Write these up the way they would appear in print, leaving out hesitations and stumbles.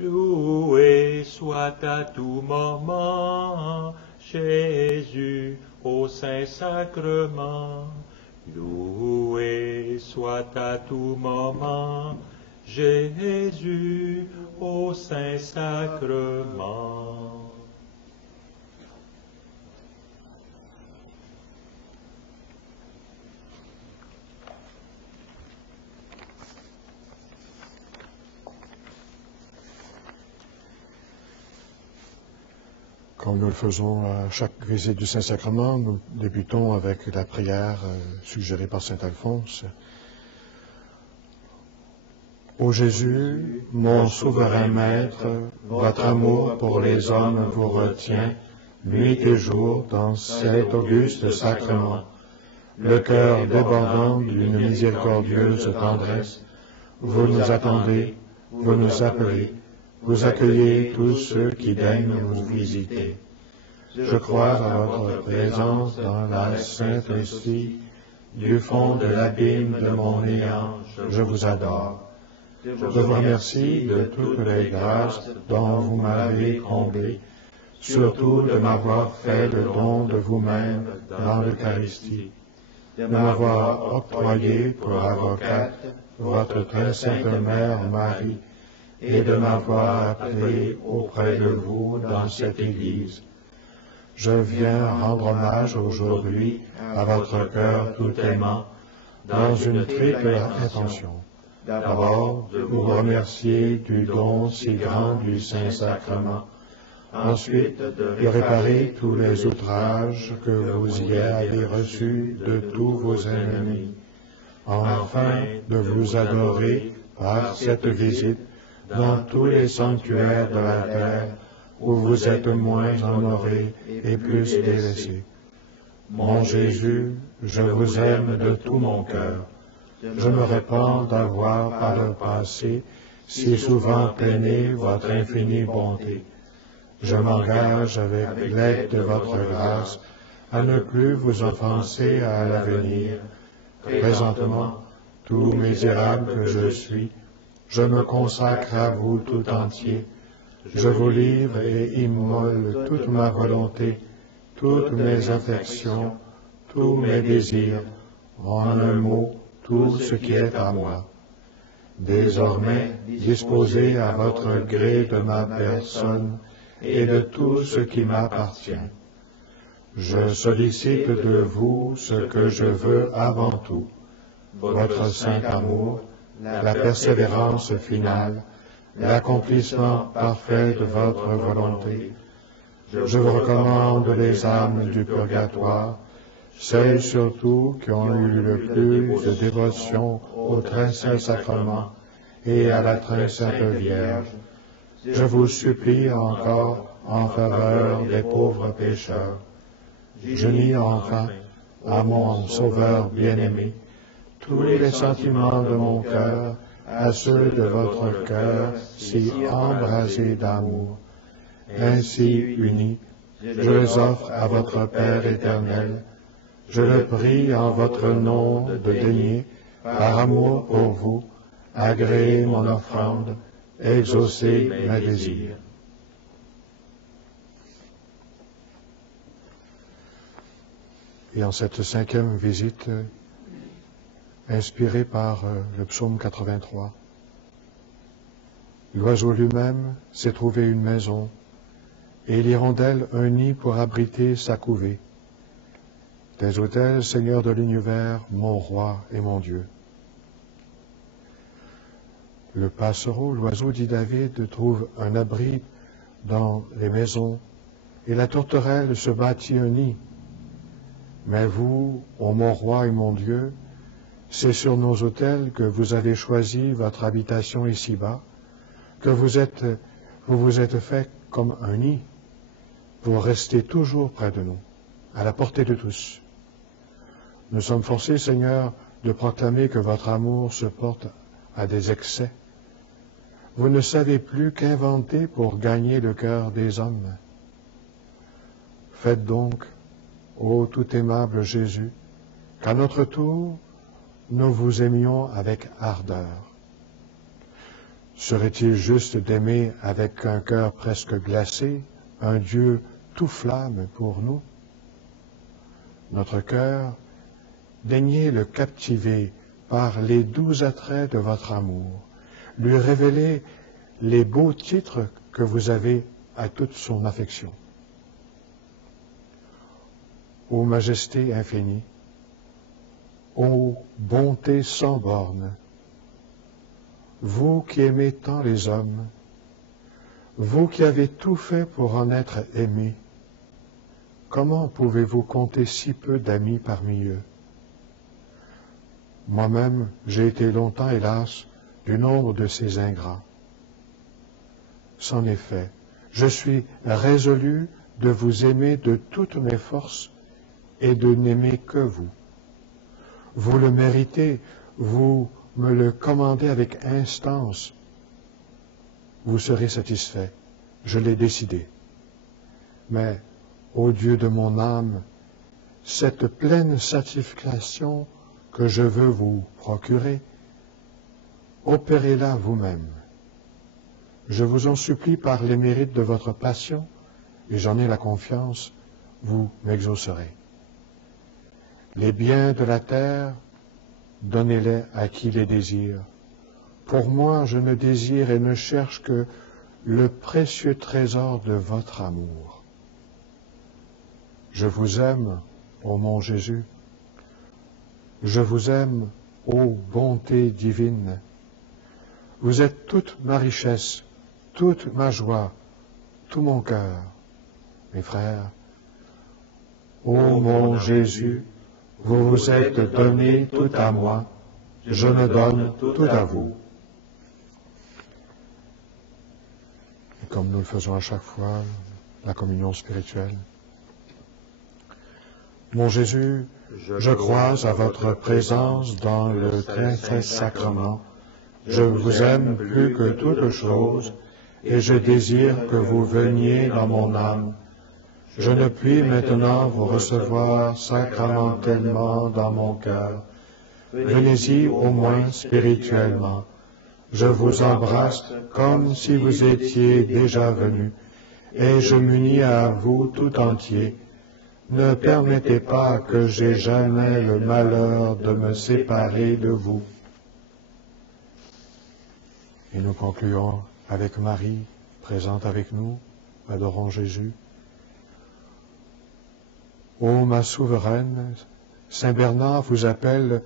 Loué soit à tout moment Jésus au Saint-Sacrement. Loué soit à tout moment Jésus au Saint-Sacrement. Comme nous le faisons à chaque visite du Saint-Sacrement, nous débutons avec la prière suggérée par saint Alphonse. Ô Jésus, mon souverain Maître, votre amour pour les hommes vous retient, nuit et jour, dans cet auguste sacrement. Le cœur débordant d'une miséricordieuse tendresse, vous nous attendez, vous nous appelez, vous accueillez tous ceux qui daignent nous visiter. Je crois à votre présence dans la Sainte Hostie, du fond de l'abîme de mon néant, je vous adore. Je vous remercie de toutes les grâces dont vous m'avez comblé, surtout de m'avoir fait le don de vous-même dans l'Eucharistie, de m'avoir octroyé pour avocate votre très sainte Mère Marie, et de m'avoir appelé auprès de vous dans cette Église. Je viens rendre hommage aujourd'hui à votre cœur tout aimant, dans une triple intention. D'abord, de vous remercier du don si grand du Saint-Sacrement. Ensuite, de réparer tous les outrages que vous y avez reçus de tous vos ennemis. Enfin, de vous adorer par cette visite dans tous les sanctuaires de la terre où vous êtes moins honorés et plus délaissés. Mon Jésus, je vous aime de tout mon cœur. Je me répands d'avoir par le passé si souvent peiné votre infinie bonté. Je m'engage avec l'aide de votre grâce à ne plus vous offenser à l'avenir. Présentement, tout misérable que je suis, je me consacre à vous tout entier. Je vous livre et immole toute ma volonté, toutes mes affections, tous mes désirs, en un mot, tout ce qui est à moi. Désormais, disposez à votre gré de ma personne et de tout ce qui m'appartient. Je sollicite de vous ce que je veux avant tout, votre saint amour, la persévérance finale, l'accomplissement parfait de votre volonté. Je vous recommande les âmes du purgatoire, celles surtout qui ont eu le plus de dévotion au très saint sacrement et à la très sainte Vierge. Je vous supplie encore en faveur des pauvres pécheurs. J'unis enfin à mon Sauveur bien-aimé tous les sentiments de mon cœur à ceux de votre cœur si embrasés d'amour. Ainsi unis, je les offre à votre Père éternel. Je le prie en votre nom de daigner, par amour pour vous, agréer mon offrande, exaucer mes désirs. Et en cette 5e visite, inspirée par le psaume 83, l'oiseau lui-même s'est trouvé une maison, et l'hirondelle un nid pour abriter sa couvée. Tes autels, Seigneur de l'univers, mon roi et mon Dieu. Le passereau, l'oiseau, dit David, trouve un abri dans les maisons, et la tourterelle se bâtit un nid. Mais vous, ô mon roi et mon Dieu, c'est sur nos autels que vous avez choisi votre habitation ici-bas, que vous vous êtes fait comme un nid, pour rester toujours près de nous, à la portée de tous. Nous sommes forcés, Seigneur, de proclamer que votre amour se porte à des excès. Vous ne savez plus qu'inventer pour gagner le cœur des hommes. Faites donc, ô tout aimable Jésus, qu'à notre tour, nous vous aimions avec ardeur. Serait-il juste d'aimer avec un cœur presque glacé un Dieu tout flamme pour nous? Notre cœur, daignez le captiver par les doux attraits de votre amour, lui révéler les beaux titres que vous avez à toute son affection. Ô majesté infinie, ô bonté sans borne, vous qui aimez tant les hommes, vous qui avez tout fait pour en être aimé, comment pouvez-vous compter si peu d'amis parmi eux? Moi-même, j'ai été longtemps, hélas, du nombre de ces ingrats. C'en est fait, je suis résolu de vous aimer de toutes mes forces et de n'aimer que vous. Vous le méritez, vous me le commandez avec instance. Vous serez satisfait, je l'ai décidé. Mais, ô Dieu de mon âme, cette pleine satisfaction que je veux vous procurer, opérez-la vous-même. Je vous en supplie par les mérites de votre passion, et j'en ai la confiance, vous m'exaucerez. Les biens de la terre, donnez-les à qui les désire. Pour moi, je ne désire et ne cherche que le précieux trésor de votre amour. Je vous aime, ô mon Jésus. Je vous aime, ô bonté divine. Vous êtes toute ma richesse, toute ma joie, tout mon cœur. Mes frères, ô mon Jésus, vous vous êtes donné tout à moi, je me donne tout à vous. Et comme nous le faisons à chaque fois, la communion spirituelle. Mon Jésus, je crois à votre présence dans le très sacrement. Je vous aime plus que toute chose, et je désire que vous veniez dans mon âme. Je ne puis maintenant vous recevoir sacramentellement dans mon cœur. Venez-y au moins spirituellement. Je vous embrasse comme si vous étiez déjà venu, et je m'unis à vous tout entier. Ne permettez pas que j'aie jamais le malheur de me séparer de vous. Et nous concluons avec Marie, présente avec nous, adorons Jésus. Ô ma souveraine, Saint Bernard vous appelle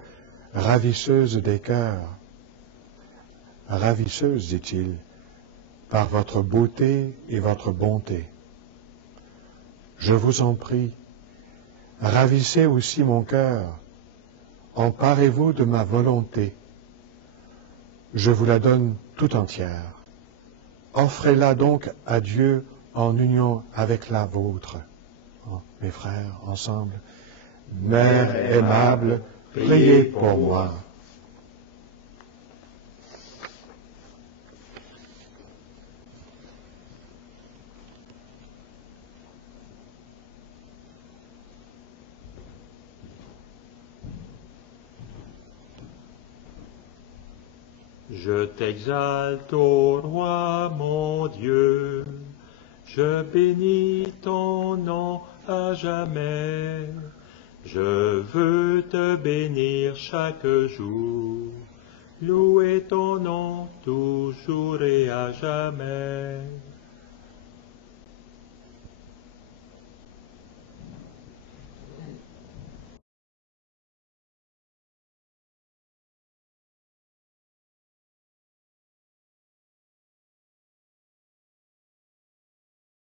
ravisseuse des cœurs. Ravisseuse, dit-il, par votre beauté et votre bonté. Je vous en prie, ravissez aussi mon cœur, emparez-vous de ma volonté. Je vous la donne tout entière. Offrez-la donc à Dieu en union avec la vôtre. Oh, mes frères, ensemble. Mère aimable, priez pour moi. Je t'exalte, ô roi mon Dieu, je bénis ton nom à jamais. Je veux te bénir chaque jour, louer ton nom toujours et à jamais.